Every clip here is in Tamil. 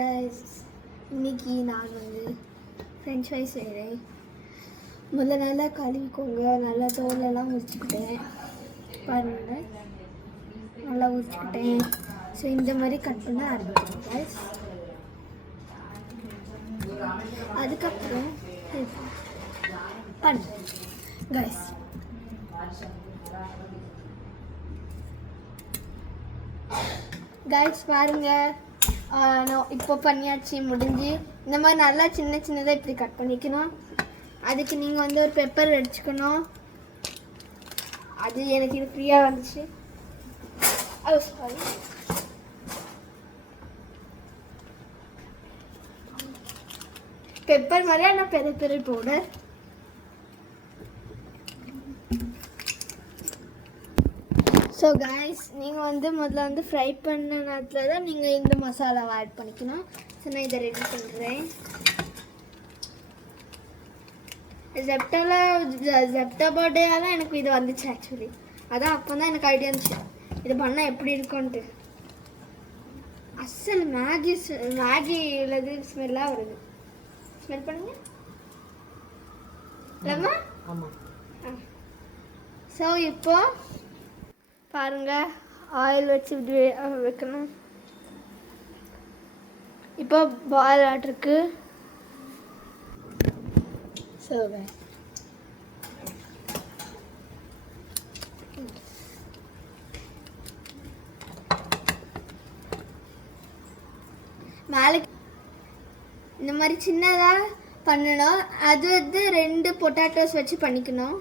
கைஸ், இன்னைக்கு நான் ஃப்ரெஞ்ச் ஃப்ரைஸ் செய்கிறேன். முதல்ல நல்லா கழுவிக்கோங்க. நல்லா தோலெல்லாம் உரிச்சுக்கிட்டேன். பாருங்கள், நல்லா உரிச்சுக்கிட்டேன். ஸோ இந்த மாதிரி கட் பண்ண ஆரம்பிக்கிறேன் கைஸ். அதுக்கப்புறம் பண்ண கைஸ் கைஸ் பாருங்கள், இப்போ பண்ணியாச்சு, முடிஞ்சு. இந்த மாதிரி நல்லா சின்ன சின்னதாக இப்படி கட் பண்ணிக்கணும். அதுக்கு நீங்கள் ஒரு பெப்பர் அடிச்சுக்கணும். அது எனக்கு இது ஃப்ரீயாக வந்துச்சு. ஓ சாரி. பெப்பர் மாதிரியா நான் பெரிய பெரிய பவுடர். ஸோ கைஸ், நீங்கள் முதல்ல ஃப்ரை பண்ண நேரத்தில் தான் நீங்கள் இந்த மசாலாவை ஆட் பண்ணிக்கணும். ஸோ நான் இதை ரெடி பண்ணுறேன். ஜெப்டா பர்த்டேயால் எனக்கு இது வந்துச்சு ஆக்சுவலி. அதான் அப்போ தான் எனக்கு ஐடியா இருந்துச்சு இது பண்ணால் எப்படி இருக்கும்ன்ட்டு. அசல் மேகியில் ஸ்மெல்லாக வருது. ஸ்மெல் பண்ணுங்க. இல்லைம்மா? ஆமாம். ஸோ இப்போ பாருங்க, ஆயில் வச்சு இப்படி வைக்கணும். இப்போ பாயில் ஆட்டிருக்கு. ஸோ மேலே இந்த மாதிரி சின்னதாக பண்ணணும். அது 2 பொட்டாட்டோஸ் வச்சு பண்ணிக்கணும்.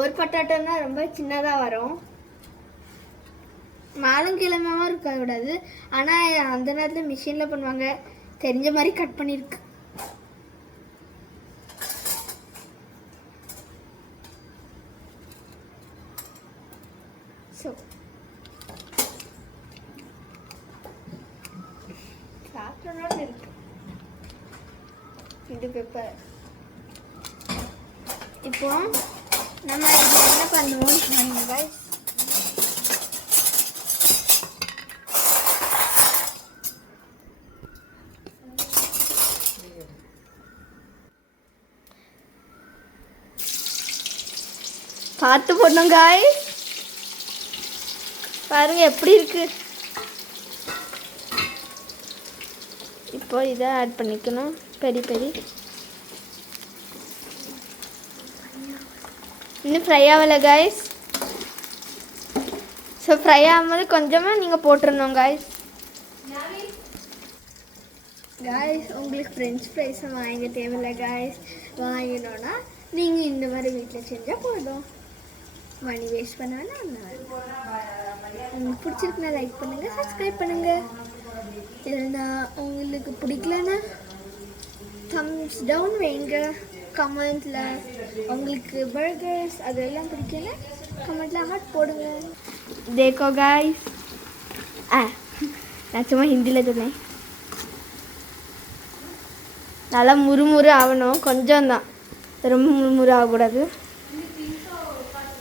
ஒரு பொட்டாட்டோன்னா ரொம்ப சின்னதாக வரும். மாலும் கிழமையாக இருக்கக்கூடாது. ஆனால் அந்த நேரத்தில் மிஷினில் பண்ணுவாங்க. தெரிஞ்ச மாதிரி கட் பண்ணியிருக்கு. ஸோ சாப்பிட்றோன்னு இருக்கு இது பெப்பர். இப்போ நம்ம இது என்ன பண்ணுவோம் கைஸ். பார்த்து போடணும் காய். பாருங்க எப்படி இருக்கு. இப்போ இதை ஆட் பண்ணிக்கணும். பெரி இன்னும் ஃப்ரை ஆகலை காய்ஸ். ஸோ ஃப்ரை ஆகும்போது கொஞ்சமாக நீங்கள் போட்டுருந்தோம் காய்ஸ். உங்களுக்கு ஃப்ரெஞ்ச் ஃப்ரைஸை வாங்க தேவையில்லை காய்ஸ். வாங்கினோன்னா நீங்கள் இந்த மாதிரி வீட்டில் செஞ்சால் போதும். மணி வேஸ்ட் பண்ணாலும் உங்களுக்கு பிடிச்சிருக்குன்னா லைக் பண்ணுங்கள், சப்ஸ்கிரைப் பண்ணுங்கள். இல்லைன்னா உங்களுக்கு பிடிக்கலன்னா தம்ஸ் டவுன் வைங்க கமெண்ட்டில். உங்களுக்கு பர்கர்ஸ் அதெல்லாம் பிடிக்கல கமெண்ட்டில் ஹார்ட் போடுங்க. தேக்கோ காய்ஸ். நான் சும்மா ஹிந்தியில் சொன்னேன். நல்லா முறுமுறு ஆகணும். கொஞ்சம் தான், ரொம்ப முறுமுறு ஆகக்கூடாது.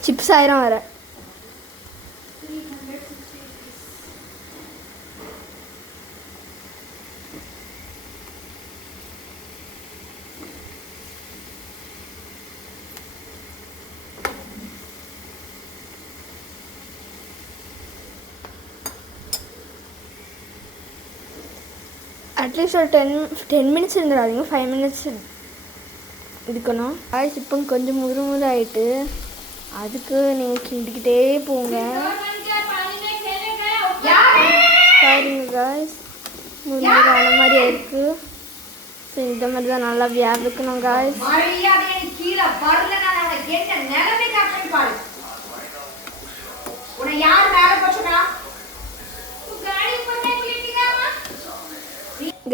சிப்ஸ் ஆயிரம் வர. அட்லீஸ்ட் ஒரு 10 மினிட்ஸ் இருந்துடாதீங்க. 5 மினிட்ஸ் இருக்கணும். காய்ஸ் இப்போ கொஞ்சம் முறுமுறு ஆகிட்டு அதுக்கு நீங்கள் கிண்டிக்கிட்டே போங்க. பாருங்க காய்ஸ், முறுமுறு ஆன மாதிரி இருக்கு. ஸோ இந்த மாதிரி தான் நல்லா வியாபிக்கணும் காய்ஸ்.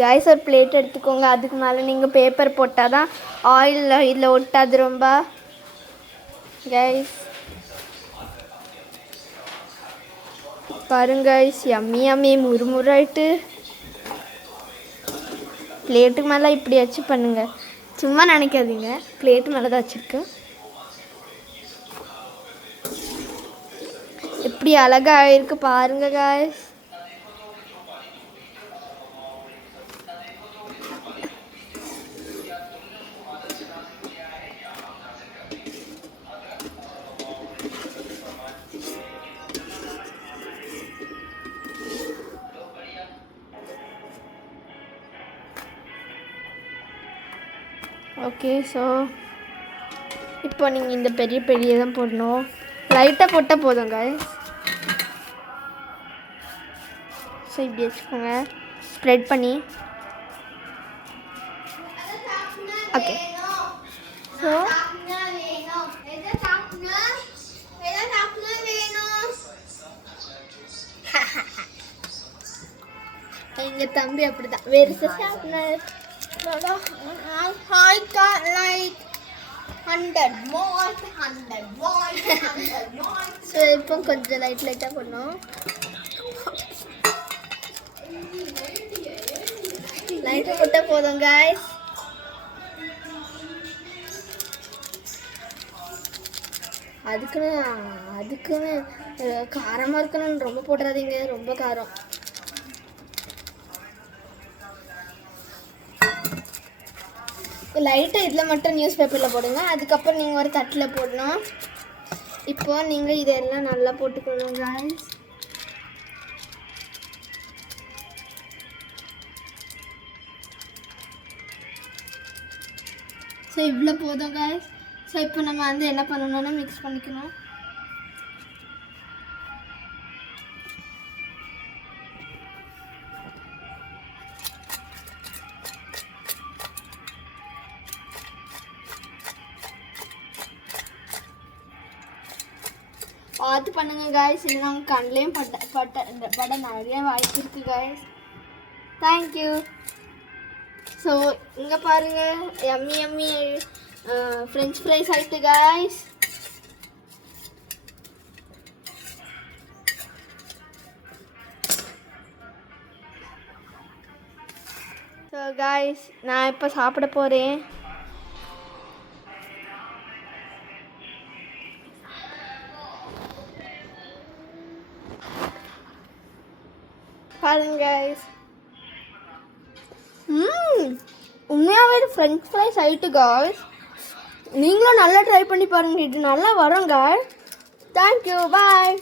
காய்ஸ் ஒரு பிளேட் எடுத்துக்கோங்க. அதுக்கு மேலே நீங்கள் பேப்பர் போட்டால் தான் ஆயில் இதில் ஒட்டாது ரொம்ப. கைஸ் பாருங்க கைஸ், யம்மி முறுமுறாயிட்டு. பிளேட்டுக்கு மேலே இப்படி வச்சு பண்ணுங்க. சும்மா நினைக்காதீங்க, பிளேட்டு மேலே தான் வச்சுருக்கேன். எப்படி அழகாக இருக்கு பாருங்க காய்ஸ். ஓகே. ஸோ இப்போ நீங்கள் இந்த பெரிய பெரிய தான் போடணும். லைட்டாக போட்டால் போதும் guys. ஸோ இப்படி வச்சுக்கோங்க ஸ்ப்ரெட் பண்ணி. ஓகே. ஸோ எங்கள் தம்பி அப்படி தான் வேறு சாப்பிட்னார். I got like 100 more. So இப்போ கொஞ்சம் லைட்டாக பண்ணோம். லைட்டாக போட்டால் போதும் guys. அதுக்குன்னு காரமாக இருக்கணும்னு ரொம்ப போட்டுறாதீங்க, ரொம்ப காரம். லைட்டாக இதில் மட்டும் நியூஸ் பேப்பரில் போடுங்க. அதுக்கப்புறம் நீங்கள் ஒரு தட்டில் போடணும். இப்போ நீங்கள் இதெல்லாம் நல்லா போட்டுக்கணும் guys. ஸோ இவ்வளோ போதும் guys. ஸோ இப்போ நம்ம வந்து என்ன பண்ணணும்னா மிக்ஸ் பண்ணிக்கணும். பார்த்து பண்ணுங்க guys. இல்லைனா அவங்க கண்ணிலையும் பட நிறைய வாய்ப்பு இருக்குது guys. தேங்க்யூ. ஸோ இங்கே பாருங்கள் எம்மி ஃப்ரெஞ்ச் ஃப்ரைஸ் ஆகிட்டு guys. ஸோ guys நான் இப்போ சாப்பிட போகிறேன். பாருங்க guys. உண்மையாகவே ஃப்ரெஞ்ச் ஃப்ரைஸ் ஆகிட்டு guys. நீங்களும் நல்லா ட்ரை பண்ணி பாருங்கள். இது நல்லா வரும் guys. தேங்க்யூ. பாய்.